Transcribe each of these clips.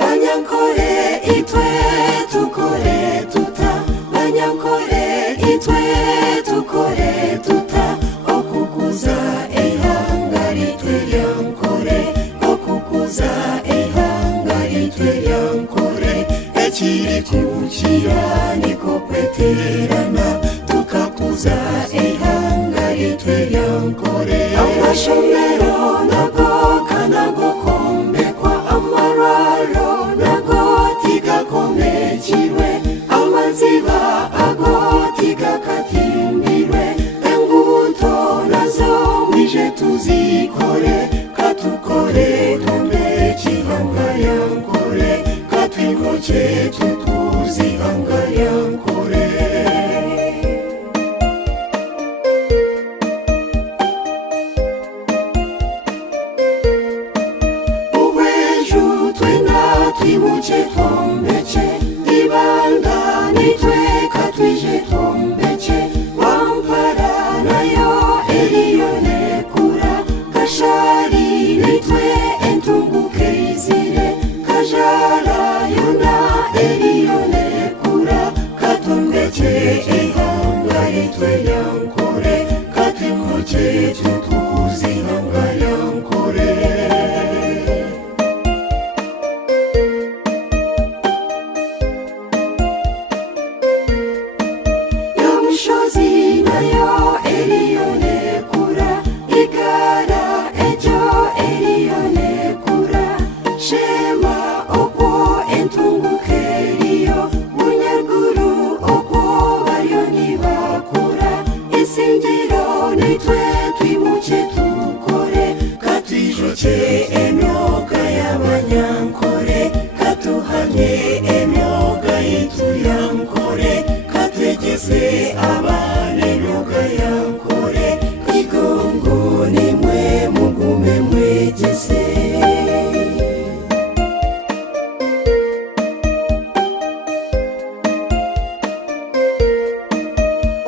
banyankore itwe tukore tuta, banyankore itwe tukore tuta, okukuza ihanga ritwe ryankore, okukuza ihanga ritwe ryankore, ekiri kukira niko kweterana, tukakuza ihanga ritwe ryankore. Amashomero nago kanago kombekwa, amararo nago tigakomekirwe, amaziba ago tigakatimbirwe, enguto nazo mwije tuzikore, katukore tumbeki ihanga ryankore, katwikoce tutuzi ihanga ryankore. Twimuche tombeche, ibanda nitwe katwije tombeche, wampara nayo eriyone kura, kashari nitwe entunguke izire, kajara yona eriyone kura, katombeche ihanga ritwe ryankore, katwikoce tutuzi ihanga ryankore. Shozi nayo eriyone kura, igara ejo eriyone kura, shema okwo entunguke eriyo, bunyaruguru okwo bariyo nibakura, isingiro nitwe twimuche tukore, katwijoce emyoga y'abanyankore, katuhamye emyoga yitu yankore, katwegeze abane emyoga yankore, kwigongo nimwe mugume mwegeze.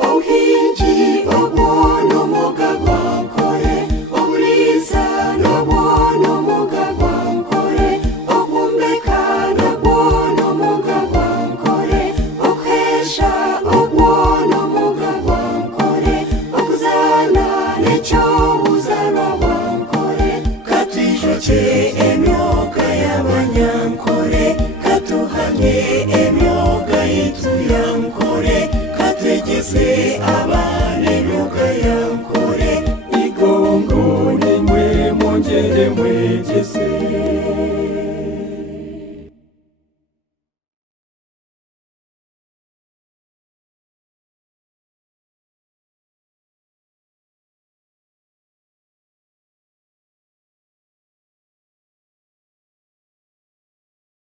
Obuhingi obwo n'omuga gwankore, oburiza nobwo n'omuga gwankore, ogumbeka nobwo n'omuga gwankore, okuhesha obwo n'omuga gwankore, okuzana nekyo buzarwa bwankore, katwijoce emyoga y'abanyankore, katuhamye emyoga yitu yankore, katwegeze